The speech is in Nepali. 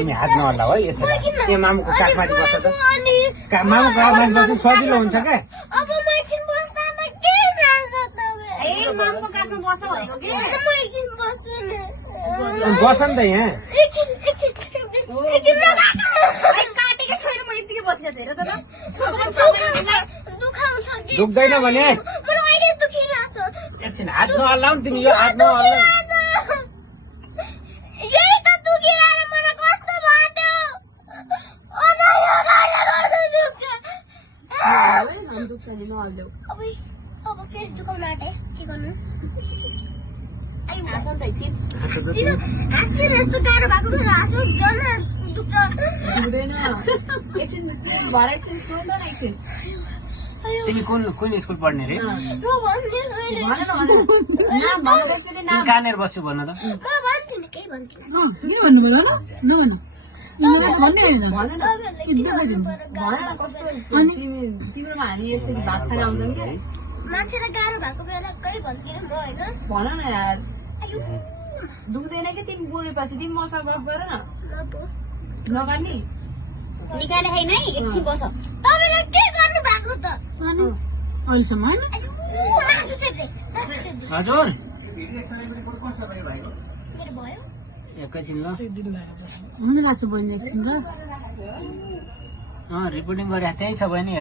तिमी हात नहल्लाऊ है यसरी त्यो मामुको काखमाथि बस्छ त मामुको काखमाथि बस्नु सजिलो हुन्छ क्या बस नि त यहाँ दुख्दैन भने एकछिन हात नहल्लाऊ नि तिमी यो हात नहल्लाऊ अब फेरि दुखाउन आँटे के गर्नु यस्तो गाह्रो भएको पनि हाँसो झन् दुख्छ तिमी कुन स्कुल पढ्ने रे कहाँनिर बस्छु भन त केही भन्थिनँ मान्छेलाई गाह्रो भएको बेला कही भन्दिनँ म होइन भन न यार दुख्दैन कि तिमी बोलेपछि तिमी मसँग गफ गर न नगर्ने निकाले होइन है एकछिन बस तपाईँलाई के गर्नु भएको त अहिलेसम्म हजुर मेरो भयो एकैछिन ल हुन लाग्छ बहिनी एकछिन ल रिपोर्टिङ गरे त्यही छ बहिनी